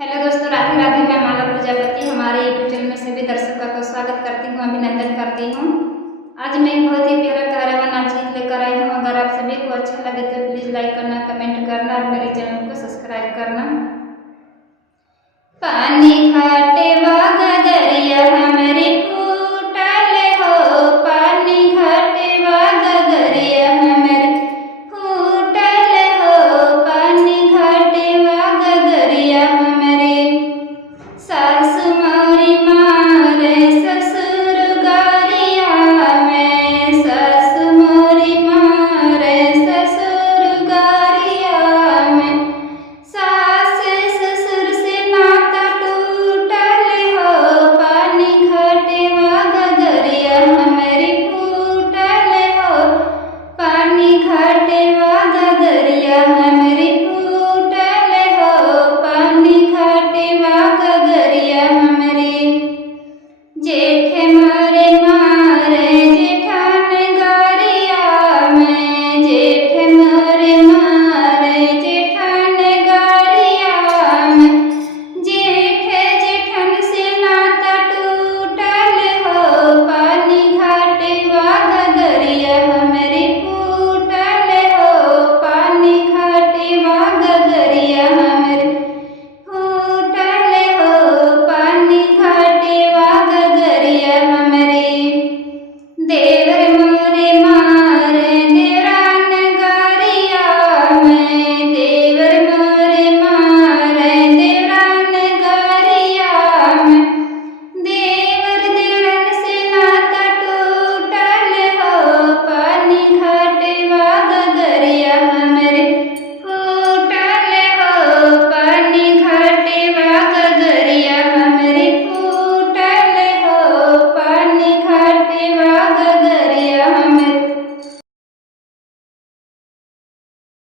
Hello दोस्तों, राधे राधे। मैं माला प्रजापति हमारे यूट्यूब चैनल में सभी दर्शकों का स्वागत करती हूँ, अभिनंदन करती हूँ। आज मैं एक बहुत ही प्यारा प्यारा नाच गीत लेकर आई हूँ। अगर आप सभी को अच्छा लगे तो प्लीज़ लाइक करना, कमेंट करना और मेरे चैनल को सब्सक्राइब करना।